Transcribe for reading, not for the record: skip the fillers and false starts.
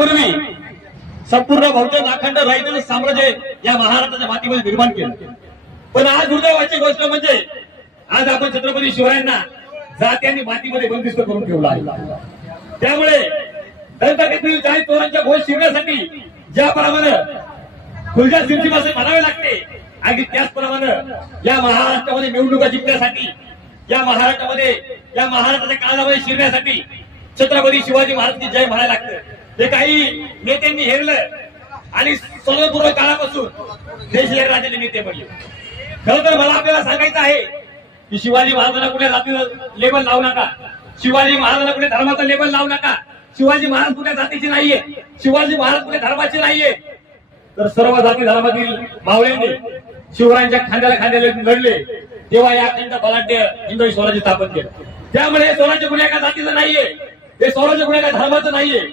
पूर्वी संपूर्ण बहुजन अखंड राहिलेलं साम्राज्य या महाराष्ट्राच्या मातीमध्ये निर्माण केलं। पण आज दुर्दैवाची गोष्ट म्हणजे आज आपण छत्रपती शिवरायांना जात्यांनी मातीमध्ये बंदिस्त करून ठेवलं आहे। त्यामुळे दंतकथेतील जाहीर चोरांच्या घोष शिरण्यासाठी ज्याप्रमाणे खुलजा सिंचीपासून म्हणावे लागते, अगदी त्याचप्रमाणे या महाराष्ट्रामध्ये निवडणुका जिंकण्यासाठी या महाराष्ट्राच्या काळामध्ये शिरण्यासाठी छत्रपती शिवाजी महाराजांची जय म्हणायला लागतं। ते काही नेत्यांनी हेरलं आणि स्वातंत्र्यपूर्व काळापासून देश एक राज्याचे नेते बनले। खरं तर मला आपल्याला सांगायचं आहे की शिवाजी महाराजांना कुठल्या जातीचं लेबल लावू नका, शिवाजी महाराजांना कुठल्या धर्माचं लेबल लावू नका। शिवाजी महाराज कुठल्या जातीचे नाहीये, शिवाजी महाराज कुठल्या धर्माचे नाहीये, तर सर्व जाती धर्मातील मावळ्यांनी शिवरायांच्या खांद्याला खांद्याला लढले तेव्हा या अखंड बलाढ्य हिंदवी स्वराज्य स्थापन केलं। त्यामुळे हे स्वराज्य कुठल्या एका जातीचं नाहीये, हे स्वराज्य कुठल्या एका धर्माचं नाहीये।